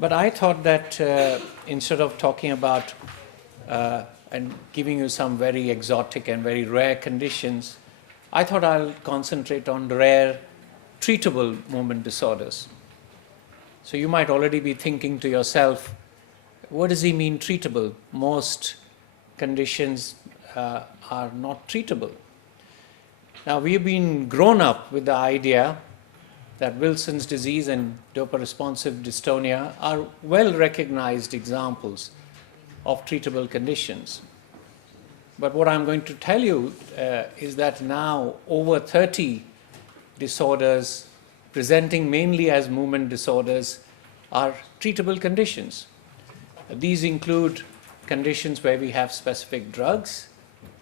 But I thought that instead of talking about and giving you some very exotic and very rare conditions, I thought I'll concentrate on rare treatable movement disorders. So you might already be thinking to yourself, what does he mean treatable? Most conditions are not treatable. Now, we've been grown up with the idea that Wilson's disease and dopa-responsive dystonia are well-recognized examples of treatable conditions. But what I'm going to tell you is that now over 30 disorders presenting mainly as movement disorders are treatable conditions. These include conditions where we have specific drugs,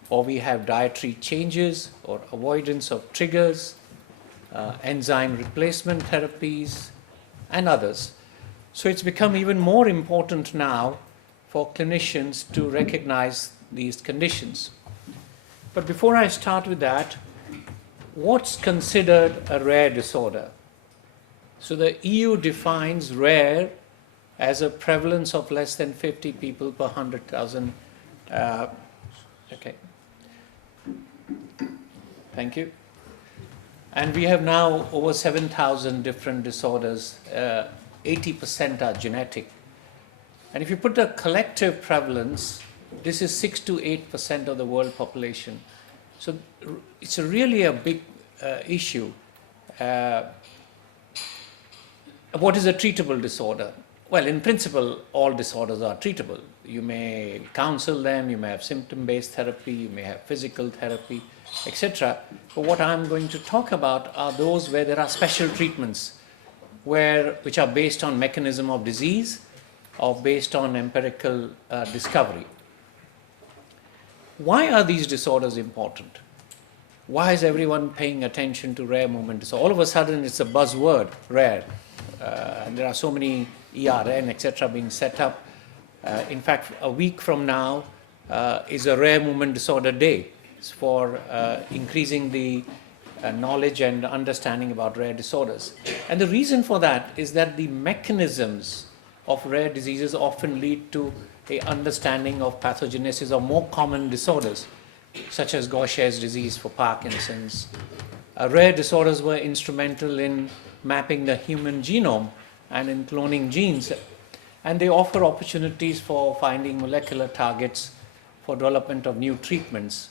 or we have dietary changes or avoidance of triggers, enzyme replacement therapies, and others. So it's become even more important now for clinicians to recognize these conditions. But before I start with that, what's considered a rare disorder? So the EU defines rare as a prevalence of less than 50 people per 100,000. Okay. Thank you. And we have now over 7,000 different disorders. 80% are genetic. And if you put the collective prevalence, this is 6 to 8% of the world population. So it's really a big issue. What is a treatable disorder? Well, in principle, all disorders are treatable. You may counsel them, you may have symptom-based therapy, you may have physical therapy, etc. But what I'm going to talk about are those where there are special treatments, which are based on mechanism of disease or based on empirical discovery. Why are these disorders important? Why is everyone paying attention to rare movement disorder? All of a sudden, it's a buzzword, rare. And there are so many ERN, etc., being set up. In fact, a week from now is a rare movement disorder day. It's for increasing the knowledge and understanding about rare disorders. And the reason for that is that the mechanisms of rare diseases often lead to a understanding of pathogenesis of more common disorders, such as Gaucher's disease for Parkinson's. Rare disorders were instrumental in mapping the human genome and in cloning genes, and they offer opportunities for finding molecular targets for development of new treatments.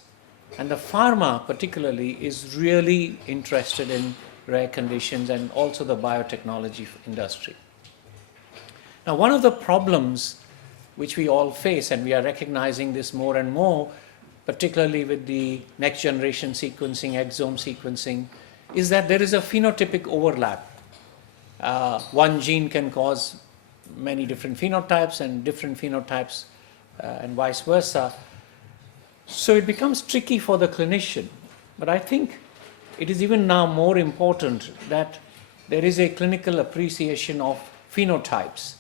And the pharma particularly is really interested in rare conditions, and also the biotechnology industry. Now, one of the problems which we all face, and we are recognizing this more and more, particularly with the next generation sequencing, exome sequencing, is that there is a phenotypic overlap. One gene can cause many different phenotypes and different phenotypes and vice versa. So it becomes tricky for the clinician. But I think it is even now more important that there is a clinical appreciation of phenotypes,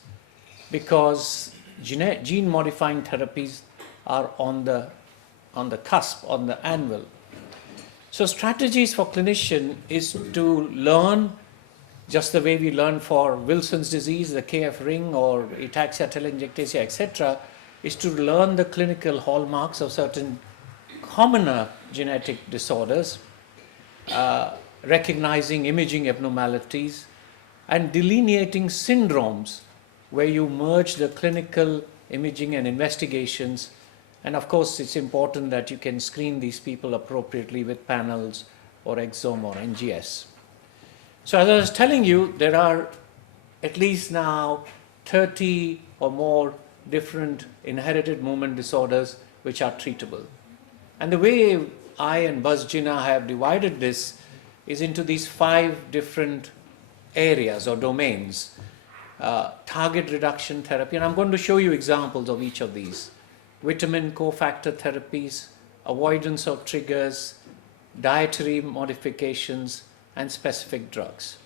because gene modifying therapies are on the cusp, on the anvil. So strategies for clinician is to learn, just the way we learn for Wilson's disease, the KF ring, or ataxia telangiectasia, etc., is to learn the clinical hallmarks of certain commoner genetic disorders, recognizing imaging abnormalities, and delineating syndromes where you merge the clinical imaging and investigations. And of course, it's important that you can screen these people appropriately with panels or exome or NGS. So as I was telling you, there are at least now 30 or more different inherited movement disorders which are treatable. And the way I and Buzz Jinnah have divided this is into these 5 different areas or domains. Target reduction therapy, and I'm going to show you examples of each of these. Vitamin cofactor therapies, avoidance of triggers, dietary modifications, and specific drugs.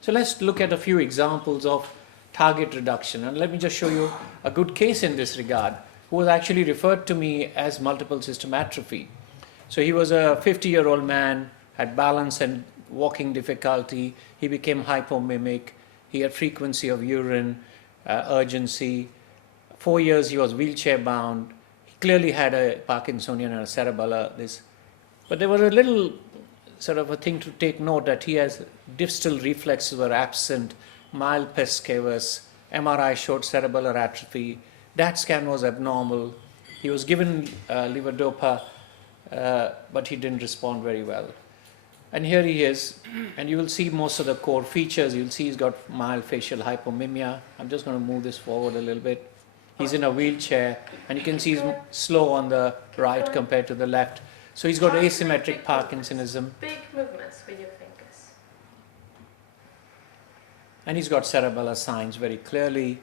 So let's look at a few examples of target reduction. And let me just show you a good case in this regard, who was actually referred to me as multiple system atrophy. So he was a 50-year-old man, had balance and walking difficulty. He became hypomimic. He had frequency of urine. urgency. 4 years he was wheelchair bound. He clearly had a Parkinsonian and a cerebellar. But there was a little sort of a thing to take note that he has distal reflexes were absent, mild pes cavus, MRI showed cerebellar atrophy, DAT scan was abnormal. He was given levodopa, but he didn't respond very well. And here he is, and you will see most of the core features. You'll see he's got mild facial hypomimia. I'm just going to move this forward a little bit. He's in a wheelchair, and you can see he's slow on the right compared to the left. So he's got asymmetric Parkinsonism. Big movements with your fingers. And he's got cerebellar signs very clearly.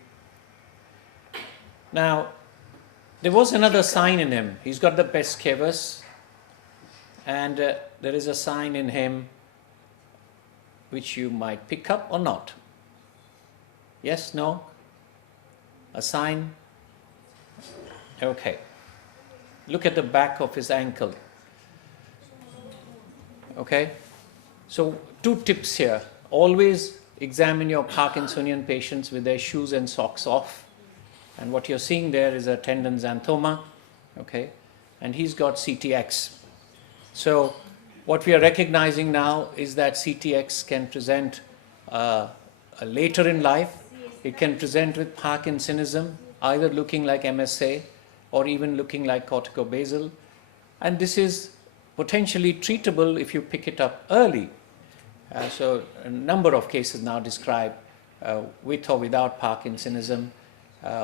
Now, there was another sign in him. He's got the pes cavus, and there is a sign in him which you might pick up or not. Yes, no? A sign? Okay. Look at the back of his ankle. Okay? So, 2 tips here. Always examine your Parkinsonian patients with their shoes and socks off. And what you're seeing there is a tendon xanthoma. Okay? And he's got CTX. So, what we are recognizing now is that CTX can present later in life. It can present with Parkinsonism, either looking like MSA or even looking like corticobasal. And this is potentially treatable if you pick it up early. So a number of cases now describe with or without Parkinsonism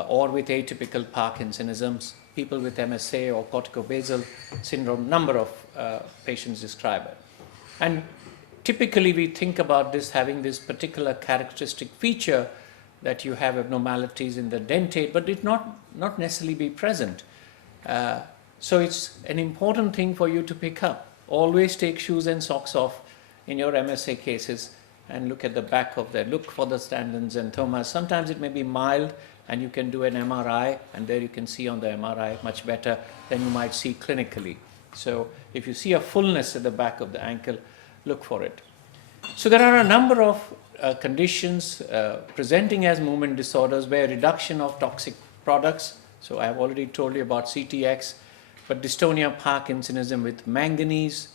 or with atypical Parkinsonisms, people with MSA or corticobasal syndrome, number of patients describe it. And typically we think about this having this particular characteristic feature that you have abnormalities in the dentate, but it not necessarily be present. So it's an important thing for you to pick up. Always take shoes and socks off in your MSA cases and look at the back of that. Look for the tendon xanthomas. Sometimes it may be mild and you can do an MRI, and there you can see on the MRI much better than you might see clinically. So if you see a fullness at the back of the ankle, look for it. So there are a number of conditions presenting as movement disorders where reduction of toxic products, so I have already told you about CTX, but dystonia Parkinsonism with manganese,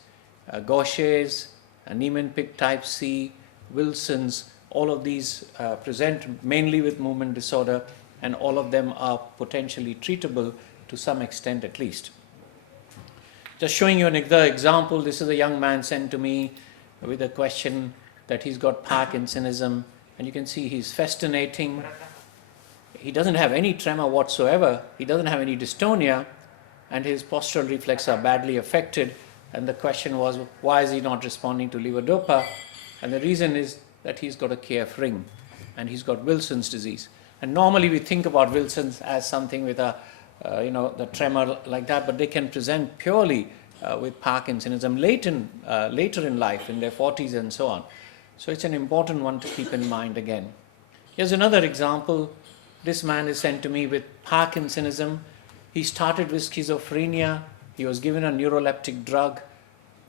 Gaucher's, Niemann-Pick type C, Wilson's, all of these present mainly with movement disorder, and all of them are potentially treatable to some extent at least. Just showing you another example, this is a young man sent to me with a question that he's got Parkinsonism, and you can see he's festinating. He doesn't have any tremor whatsoever, he doesn't have any dystonia, and his postural reflexes are badly affected. And the question was, why is he not responding to levodopa? And the reason is that he's got a KF ring and he's got Wilson's disease. And normally we think about Wilson's as something with a, the tremor like that, but they can present purely with Parkinsonism later in life, in their 40s and so on. So it's an important one to keep in mind again. Here's another example. This man is sent to me with Parkinsonism. He started with schizophrenia. He was given a neuroleptic drug,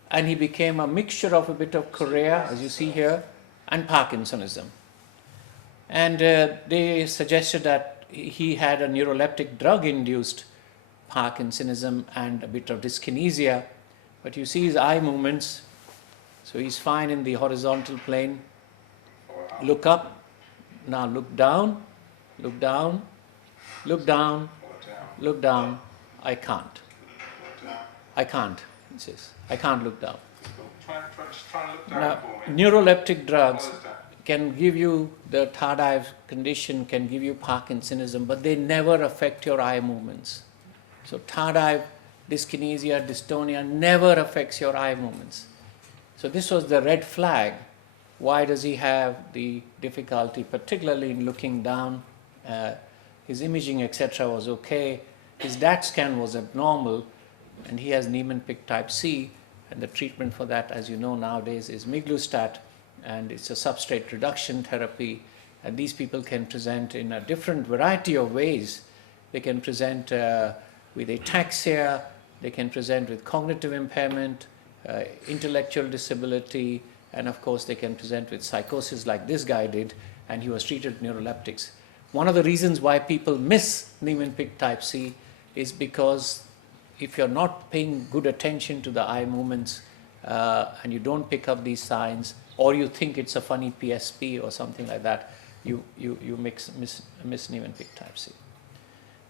and he became a mixture of a bit of chorea, as you see here, and Parkinsonism. And they suggested that he had a neuroleptic drug-induced Parkinsonism and a bit of dyskinesia. But you see his eye movements. So he's fine in the horizontal plane. Look up. Now look down. Look down. Look down. Look down. I can't. I can't, he says. I can't look down. Just try and look down Now, for me. neuroleptic drugs can give you the tardive condition, can give you Parkinsonism, but they never affect your eye movements. So tardive dyskinesia, dystonia never affects your eye movements. So this was the red flag. Why does he have the difficulty, particularly in looking down? His imaging, etc. was okay. His DAT scan was abnormal, and he has Niemann-Pick type C, and the treatment for that, as you know nowadays, is miglustat, and it's a substrate reduction therapy. And these people can present in a different variety of ways. They can present with ataxia, they can present with cognitive impairment, intellectual disability, and of course they can present with psychosis like this guy did, and he was treated with neuroleptics. one of the reasons why people miss Niemann-Pick type C is because if you're not paying good attention to the eye movements and you don't pick up these signs, or you think it's a funny PSP or something like that, you miss Niemann-Pick type C.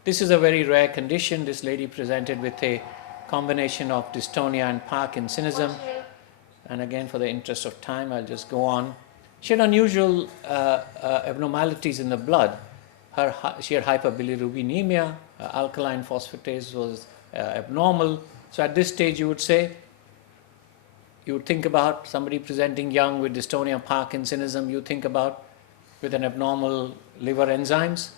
This is a very rare condition. This lady presented with a combination of dystonia and Parkinsonism. And again, for the interest of time, I'll just go on. She had unusual abnormalities in the blood. She had hyperbilirubinemia, alkaline phosphatase was abnormal. So at this stage, you would think about somebody presenting young with dystonia, Parkinsonism, you think about with an abnormal liver enzymes,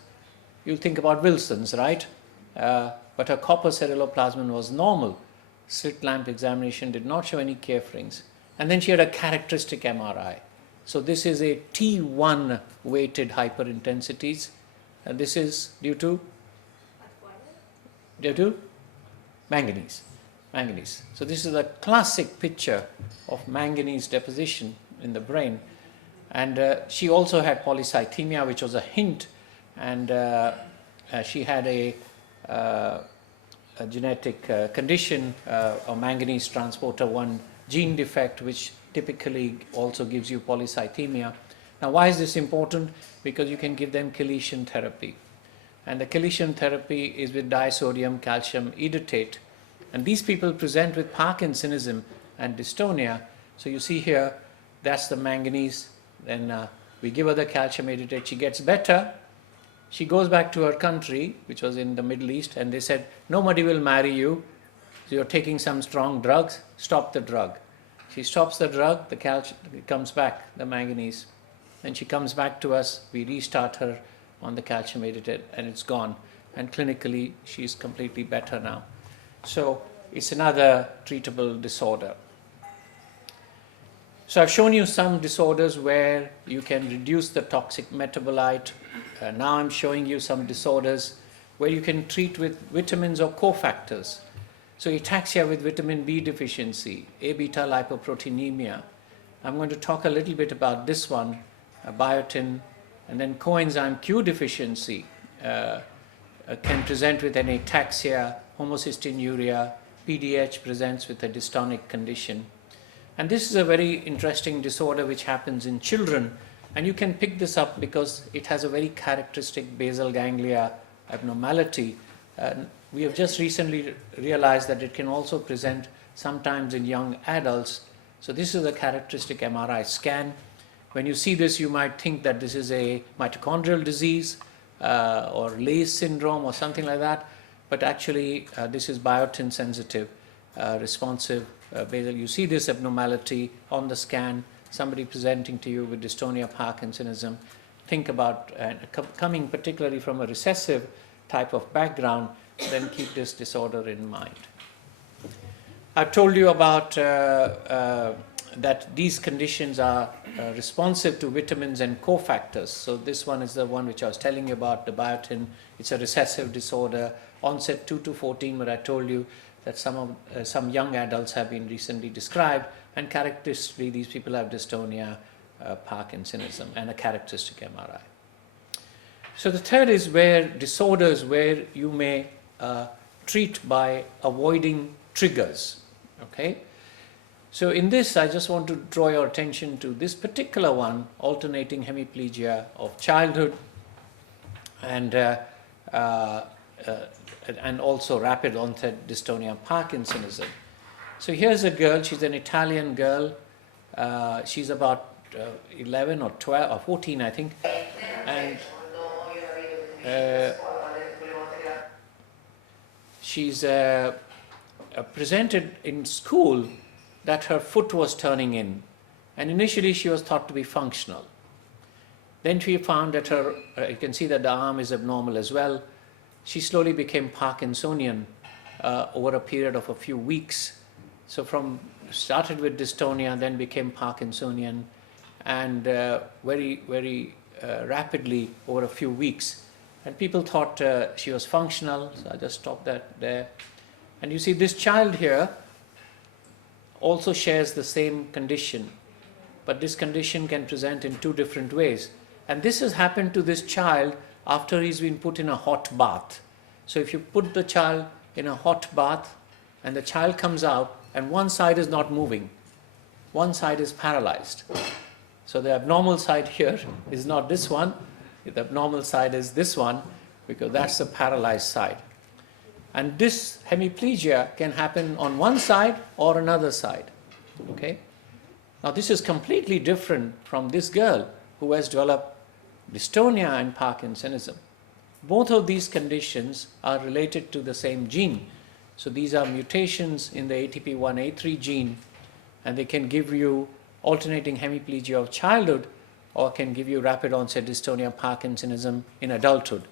you think about Wilson's, right? But her copper ceruloplasmin was normal. Slit lamp examination did not show any Kiev rings. And then she had a characteristic MRI. So this is a T1 weighted hyperintensities. And this is due to manganese. So this is a classic picture of manganese deposition in the brain. And she also had polycythemia, which was a hint. And she had a genetic condition, a manganese transporter 1 gene defect, which typically also gives you polycythemia. Now, why is this important? Because you can give them chelation therapy. And the chelation therapy is with disodium calcium edetate. And these people present with Parkinsonism and dystonia. So you see here, that's the manganese. Then we give her the calcium edetate. She gets better. She goes back to her country, which was in the Middle East, and they said, nobody will marry you. So you're taking some strong drugs. Stop the drug. She stops the drug, the calcium comes back, the manganese. Then she comes back to us, we restart her on the calcium edetate, and it's gone. And clinically, she's completely better now. So it's another treatable disorder. So I've shown you some disorders where you can reduce the toxic metabolite. Now I'm showing you some disorders where you can treat with vitamins or cofactors. So ataxia with vitamin B deficiency, A-beta lipoproteinemia. I'm going to talk a little bit about this one, biotin, and then coenzyme Q deficiency can present with an ataxia, homocystinuria, PDH presents with a dystonic condition. And this is a very interesting disorder which happens in children, and you can pick this up because it has a very characteristic basal ganglia abnormality. We have just recently realized that it can also present sometimes in young adults. So this is a characteristic MRI scan. When you see this, you might think that this is a mitochondrial disease or Leigh syndrome or something like that, but actually this is biotin sensitive, responsive basal. You see this abnormality on the scan, somebody presenting to you with dystonia, Parkinsonism. Think about coming particularly from a recessive type of background, then keep this disorder in mind. I've told you about that these conditions are responsive to vitamins and cofactors. So this one is the one which I was telling you about, the biotin. It's a recessive disorder, onset 2 to 14, but I told you that some young adults have been recently described, and characteristically these people have dystonia, Parkinsonism, and a characteristic MRI. So the third is where disorders where you may treat by avoiding triggers. Okay? So in this, I just want to draw your attention to this particular one, alternating hemiplegia of childhood, and also rapid onset dystonia, Parkinsonism. So here's a girl, she's an Italian girl, she's about 11 or 12 or 14, I think, and she's presented in school that her foot was turning in, and initially she was thought to be functional. Then she found that her, you can see that the arm is abnormal as well. She slowly became Parkinsonian over a period of a few weeks. So started with dystonia, then became Parkinsonian, and very, very rapidly over a few weeks. And people thought she was functional, so I just stopped that there. And you see this child here also shares the same condition, but this condition can present in two different ways. And this has happened to this child after he's been put in a hot bath. So if you put the child in a hot bath and the child comes out and one side is not moving, one side is paralyzed. So the abnormal side here is not this one, the abnormal side is this one, because that's the paralyzed side. And this hemiplegia can happen on one side or another side. Okay? Now this is completely different from this girl who has developed dystonia and Parkinsonism. Both of these conditions are related to the same gene. So these are mutations in the ATP1A3 gene, and they can give you alternating hemiplegia of childhood or can give you rapid onset dystonia, Parkinsonism in adulthood,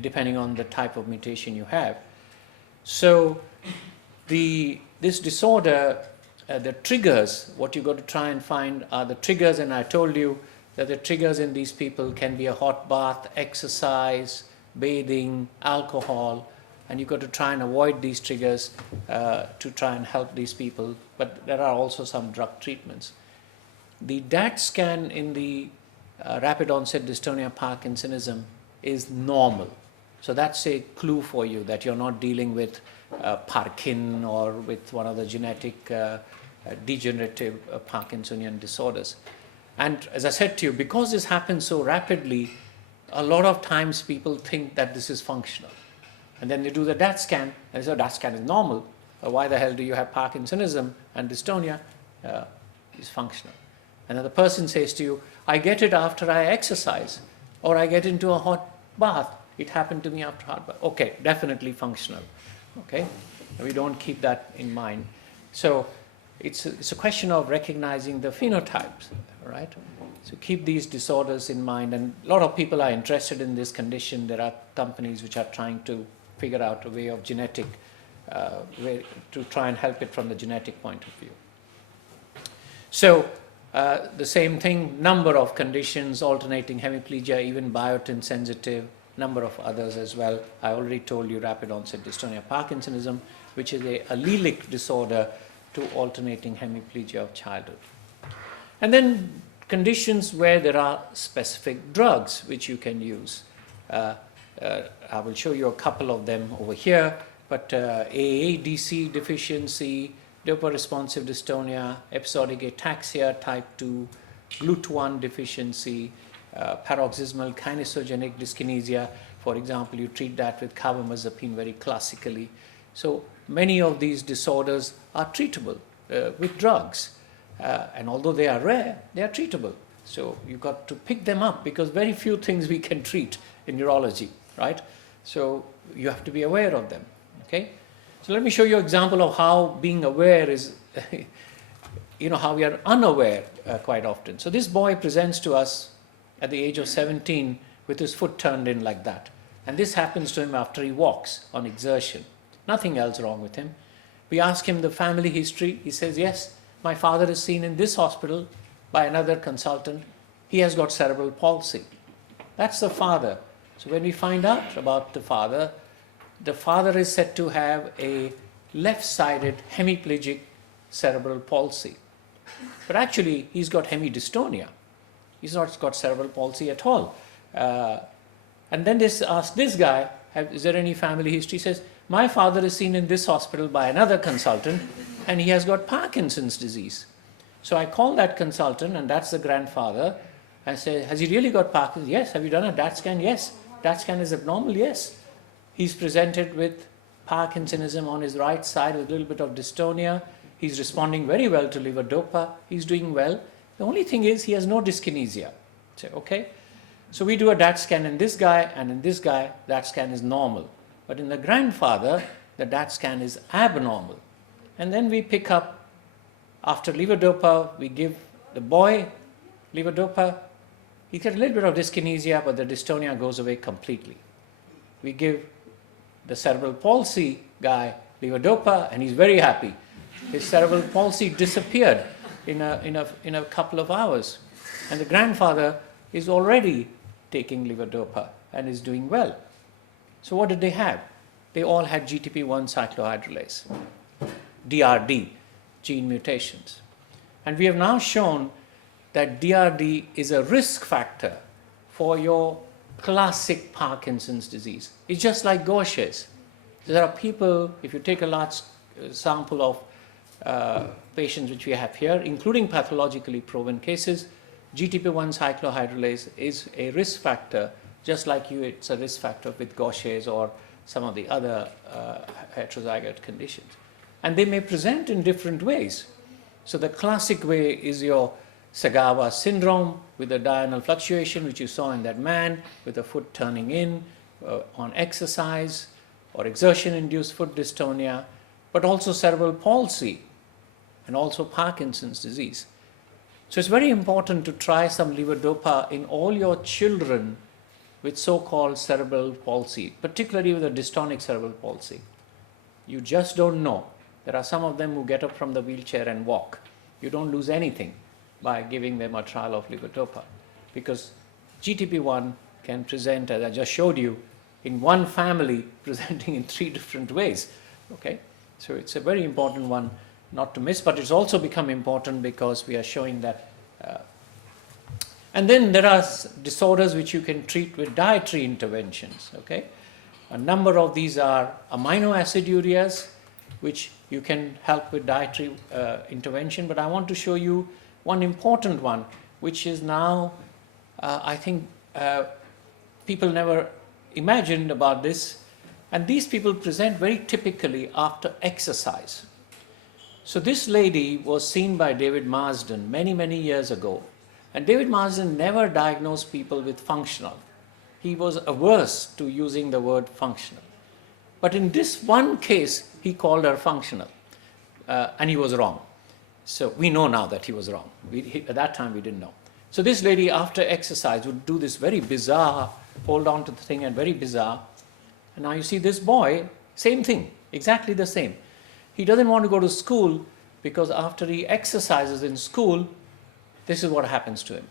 depending on the type of mutation you have. So this disorder, the triggers, what you've got to try and find are the triggers, and I told you that the triggers in these people can be a hot bath, exercise, bathing, alcohol, and you've got to try and avoid these triggers to try and help these people, but there are also some drug treatments. The DAT scan in the rapid onset dystonia Parkinsonism is normal. So that's a clue for you that you're not dealing with Parkin or with one of the genetic degenerative Parkinsonian disorders. And as I said to you, because this happens so rapidly, a lot of times people think that this is functional. And then they do the DAT scan, and they say, oh, DAT scan is normal. Why the hell do you have Parkinsonism and dystonia? Is functional. And then the person says to you, I get it after I exercise, or I get into a hot bath. It happened to me after hot bath. Okay, definitely functional. Okay, we don't keep that in mind. So it's a question of recognizing the phenotypes, right? So keep these disorders in mind, and a lot of people are interested in this condition. There are companies which are trying to figure out a way of genetic, way to try and help it from the genetic point of view. So the same thing, number of conditions, alternating hemiplegia, even biotin sensitive, number of others as well. I already told you rapid onset dystonia Parkinsonism, which is a allelic disorder to alternating hemiplegia of childhood. And then conditions where there are specific drugs which you can use. I will show you a couple of them over here, but AADC deficiency, dopa-responsive dystonia, episodic ataxia type 2, GLUT1 deficiency, paroxysmal kinesogenic dyskinesia. For example, you treat that with carbamazepine very classically. So many of these disorders are treatable with drugs. And although they are rare, they are treatable. So you've got to pick them up because very few things we can treat in neurology, right? So you have to be aware of them, okay? So let me show you an example of how being aware is, how we are unaware quite often. So this boy presents to us at the age of 17 with his foot turned in like that. And this happens to him after he walks on exertion. Nothing else wrong with him. We ask him the family history. He says, yes, my father is seen in this hospital by another consultant. He has got cerebral palsy. That's the father. So when we find out about the father is said to have a left-sided hemiplegic cerebral palsy. But actually, he's got hemidystonia. He's not got cerebral palsy at all. And then they ask this guy, is there any family history? He says, my father is seen in this hospital by another consultant, and he has got Parkinson's disease. So I call that consultant, and that's the grandfather. I say, has he really got Parkinson's? Yes. Have you done a DAT scan? Yes. DAT scan is abnormal? Yes. He's presented with Parkinsonism on his right side with a little bit of dystonia. He's responding very well to levodopa. He's doing well. The only thing is he has no dyskinesia. So, okay? So we do a DAT scan in this guy, and in this guy, DAT scan is normal. But in the grandfather, the DAT scan is abnormal. And then we pick up, after levodopa, we give the boy levodopa. He gets a little bit of dyskinesia, but the dystonia goes away completely. We give the cerebral palsy guy levodopa, and he's very happy. His cerebral palsy disappeared in a couple of hours. And the grandfather is already taking levodopa and is doing well. So what did they have? They all had GTP1 cyclohydrolase, DRD, gene mutations. And we have now shown that DRD is a risk factor for your classic Parkinson's disease. It's just like Gaucher's. There are people, if you take a large sample of patients which we have here, including pathologically proven cases, GTP1 cyclohydrolase is a risk factor, just like it's a risk factor with Gaucher's or some of the other heterozygote conditions. And they may present in different ways. So the classic way is your Sagawa syndrome with the diurnal fluctuation, which you saw in that man, with the foot turning in on exercise, or exertion-induced foot dystonia, but also cerebral palsy and also Parkinson's disease. So it's very important to try some levodopa in all your children with so-called cerebral palsy, particularly with a dystonic cerebral palsy. You just don't know. There are some of them who get up from the wheelchair and walk. You don't lose anything by giving them a trial of levodopa, because GTP1 can present, as I just showed you, in one family presenting in 3 different ways. Okay, so it's a very important one not to miss, but it's also become important because we are showing that. And then there are disorders which you can treat with dietary interventions. Okay, a number of these are amino acidureas, which you can help with dietary intervention. But I want to show you one important one, which is now, I think, people never imagined about this. And these people present very typically after exercise. So this lady was seen by David Marsden many, many years ago. And David Marsden never diagnosed people with functional. He was averse to using the word functional. But in this one case, he called her functional. And he was wrong. So we know now that he was wrong. At that time, we didn't know. So this lady, after exercise, would do this very bizarre, hold on to the thing, and very bizarre. And now you see this boy, same thing, exactly the same. He doesn't want to go to school because after he exercises in school, this is what happens to him.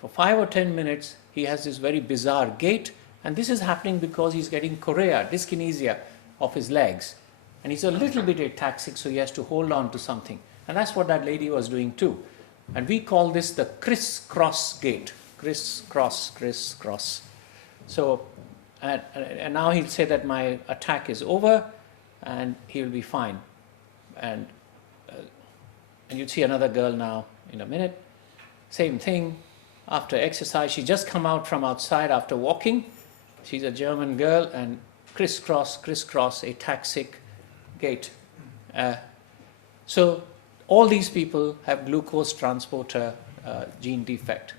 For 5 or 10 minutes, he has this very bizarre gait, and this is happening because he's getting chorea, dyskinesia of his legs. And he's a little bit ataxic, so he has to hold on to something. And that's what that lady was doing too. And we call this the crisscross gait. Crisscross, crisscross. So, and now he'll say that my attack is over and he will be fine. And you'll see another girl now in a minute. Same thing. After exercise, she just come out from outside after walking. She's a German girl, and crisscross, crisscross, ataxic gait. So all these people have glucose transporter gene defect.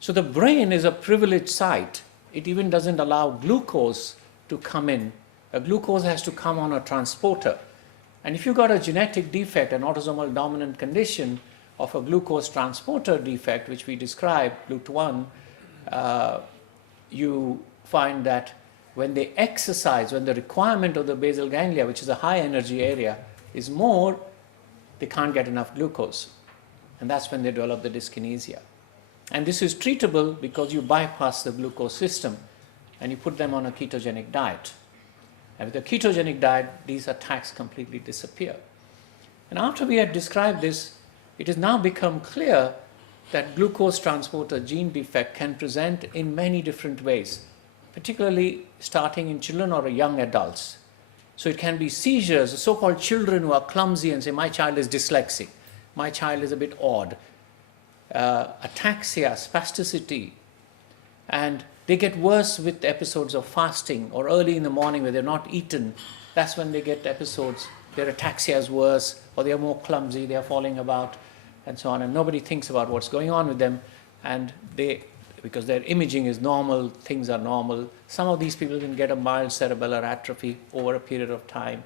So the brain is a privileged site. It even doesn't allow glucose to come in. A glucose has to come on a transporter. And if you've got a genetic defect, an autosomal dominant condition of a glucose transporter defect, which we describe, GLUT1, you find that when they exercise, when the requirement of the basal ganglia, which is a high energy area, is more, they can't get enough glucose. And that's when they develop the dyskinesia. And this is treatable because you bypass the glucose system and you put them on a ketogenic diet. And with a ketogenic diet, these attacks completely disappear. And after we had described this, it has now become clear that glucose transporter gene defect can present in many different ways, particularly starting in children or young adults. So it can be seizures, so-called children who are clumsy and say, my child is dyslexic, my child is a bit odd, ataxia, spasticity, and they get worse with episodes of fasting or early in the morning where they're not eaten. That's when they get episodes, their ataxia is worse, or they are more clumsy, they are falling about, and so on, and nobody thinks about what's going on with them, and because their imaging is normal, things are normal. Some of these people can get a mild cerebellar atrophy over a period of time.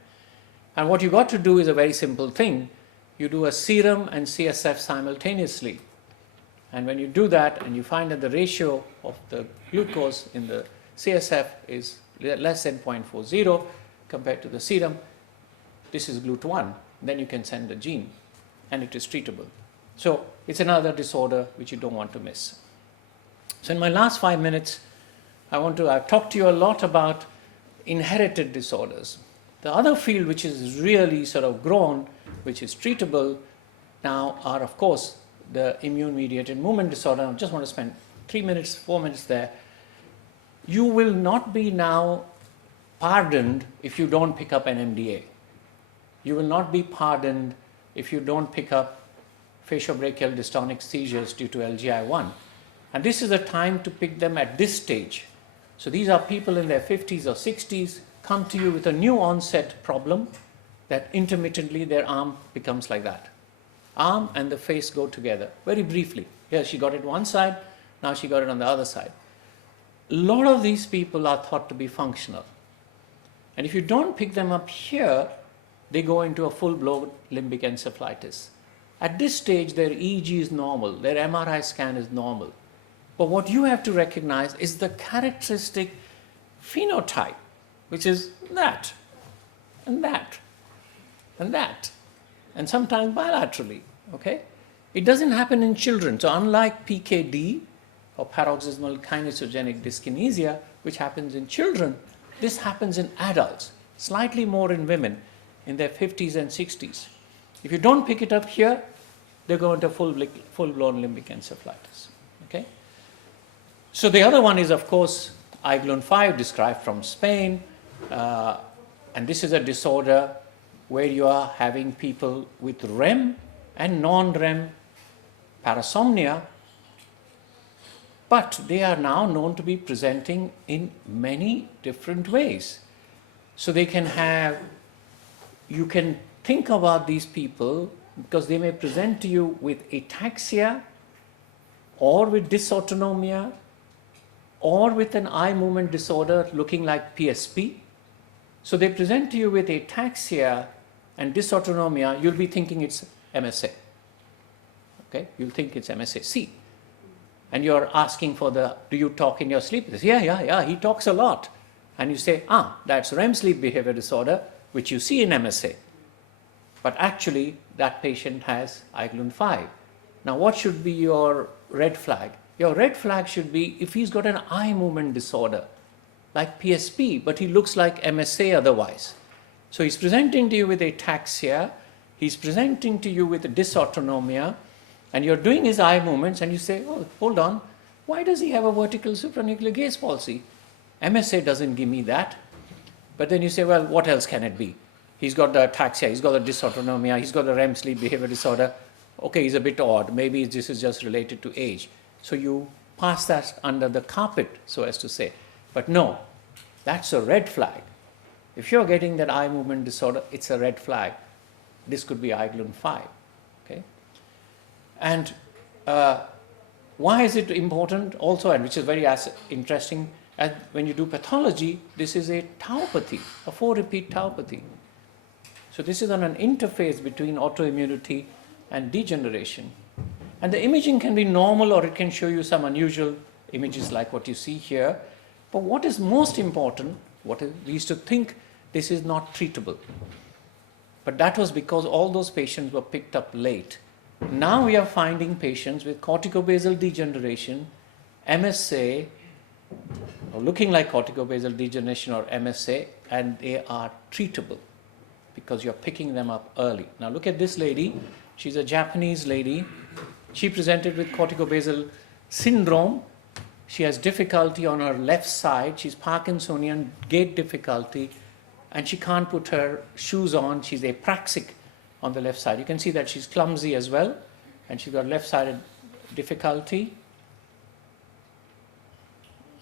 And what you got to do is a very simple thing. You do a serum and CSF simultaneously. And when you do that and you find that the ratio of the glucose in the CSF is less than 0.40 compared to the serum, this is GLUT1. Then you can send the gene and it is treatable. So it's another disorder which you don't want to miss. So in my last 5 minutes, I've talked to you a lot about inherited disorders. The other field which is really sort of grown, which is treatable now, are of course the immune-mediated movement disorder. I just want to spend 3 minutes, 4 minutes there. you will not be now pardoned if you don't pick up an MDA. You will not be pardoned if you don't pick up facial-brachial dystonic seizures due to LGI1. And this is the time to pick them at this stage. So these are people in their 50s or 60s come to you with a new onset problem that intermittently their arm becomes like that. Arm and the face go together, very briefly. Here she got it one side, now she got it on the other side. A lot of these people are thought to be functional. And if you don't pick them up here, they go into a full-blown limbic encephalitis. At this stage, their EEG is normal, their MRI scan is normal. But what you have to recognize is the characteristic phenotype, which is that, and that, and that, and sometimes bilaterally, okay? It doesn't happen in children. So unlike PKD, or paroxysmal kinesiogenic dyskinesia, which happens in children, this happens in adults, slightly more in women in their 50s and 60s. If you don't pick it up here, they go into full-blown limbic encephalitis, okay? So the other one is, of course, IGLUN5, described from Spain, and this is a disorder where you are having people with REM and non-REM parasomnia, but they are now known to be presenting in many different ways. So they can have, you can think about these people because they may present to you with ataxia or with dysautonomia or with an eye movement disorder looking like PSP. So they present to you with ataxia and dysautonomia, you'll be thinking it's MSA. Okay, you'll think it's MSA-C. And you're asking for the, do you talk in your sleep? He says, yeah, he talks a lot. And you say, that's REM sleep behavior disorder, which you see in MSA. But actually, that patient has IGLUN5. Now, what should be your red flag? Your red flag should be if he's got an eye movement disorder, like PSP, but he looks like MSA otherwise. So he's presenting to you with ataxia, he's presenting to you with dysautonomia, and you're doing his eye movements, and you say, oh, hold on, why does he have a vertical supranuclear gaze palsy? MSA doesn't give me that. But then you say, well, what else can it be? He's got the ataxia, he's got the dysautonomia, he's got the REM sleep behavior disorder. Okay, he's a bit odd. Maybe this is just related to age. So you pass that under the carpet, so as to say. But no, that's a red flag. If you're getting that eye movement disorder, it's a red flag. This could be IGLUN5. Okay? And why is it important also, and which is very interesting, and when you do pathology, this is a tauopathy, a 4-repeat tauopathy. So this is on an interface between autoimmunity and degeneration. And the imaging can be normal, or it can show you some unusual images like what you see here. But what is most important, we used to think this is not treatable. But that was because all those patients were picked up late. Now we are finding patients with corticobasal degeneration, MSA, or looking like corticobasal degeneration or MSA, and they are treatable because you're picking them up early. Now look at this lady. She's a Japanese lady. She presented with corticobasal syndrome. She has difficulty on her left side. She's Parkinsonian, gait difficulty, and she can't put her shoes on. She's apraxic on the left side. You can see that she's clumsy as well, and she's got left-sided difficulty.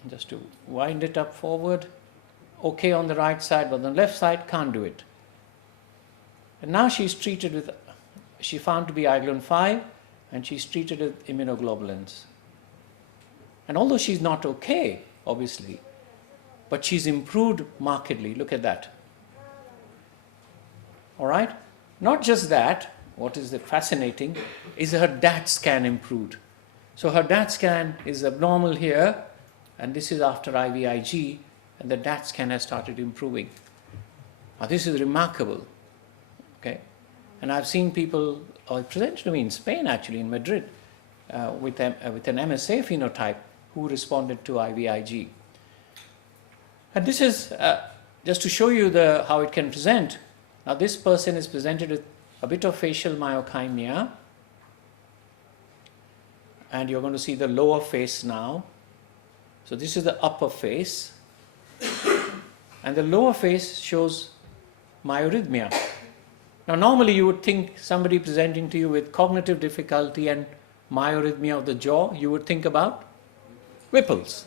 Just to wind it up forward. Okay on the right side, but on the left side, can't do it. And now she's treated with, she found to be IGLUN5, and she's treated with immunoglobulins. And although she's not okay, obviously, but she's improved markedly. Look at that. All right? Not just that, what is fascinating is her DAT scan improved. So her DAT scan is abnormal here, and this is after IVIG, and the DAT scan has started improving. Now this is remarkable, okay? And I've seen people, or presented to me in Spain actually, in Madrid, with an MSA phenotype who responded to IVIG. And this is just to show you how it can present. Now this person is presented with a bit of facial myokymia, and you're going to see the lower face now. So this is the upper face, and the lower face shows myarrhythmia. Now normally you would think somebody presenting to you with cognitive difficulty and myarrhythmia of the jaw, you would think about Whipple's,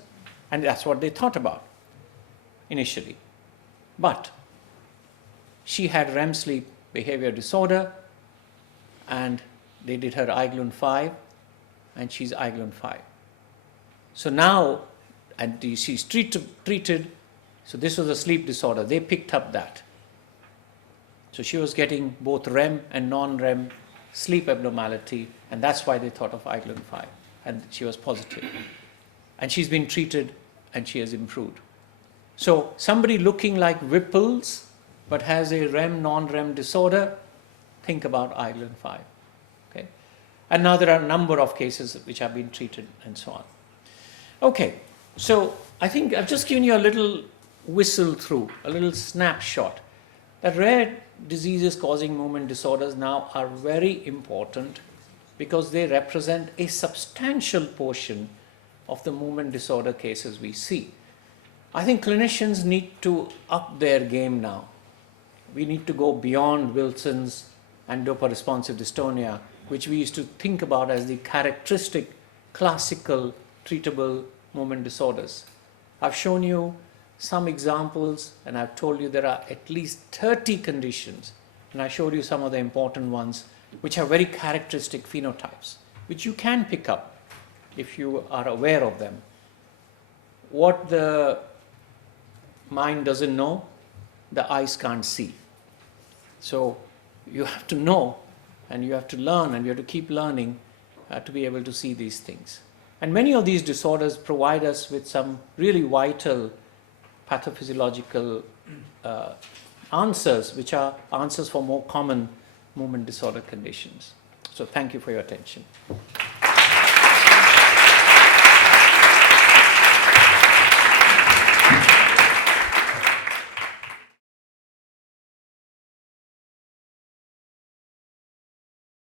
and that's what they thought about initially. But she had REM sleep behavior disorder, and they did her IGLUN-5, and she's IGLUN-5. So now, and she's treated, so this was a sleep disorder, they picked up that. So she was getting both REM and non-REM sleep abnormality, and that's why they thought of IGLUN-5, and she was positive. And she's been treated, and she has improved. So somebody looking like Whipple's, but has a REM, non-REM disorder, think about IGLUN-5. Okay? And now there are a number of cases which have been treated and so on. Okay, so I think I've just given you a little whistle through, a little snapshot, that rare diseases causing movement disorders now are very important because they represent a substantial portion of the movement disorder cases we see. I think clinicians need to up their game now. We need to go beyond Wilson's and dopa-responsive dystonia, which we used to think about as the characteristic, classical, treatable movement disorders. I've shown you some examples, and I've told you there are at least 30 conditions, and I showed you some of the important ones which have very characteristic phenotypes, which you can pick up if you are aware of them. What the mind doesn't know, the eyes can't see. So you have to know, and you have to learn, and you have to keep learning to be able to see these things. And many of these disorders provide us with some really vital pathophysiological answers, which are answers for more common movement disorder conditions. So thank you for your attention.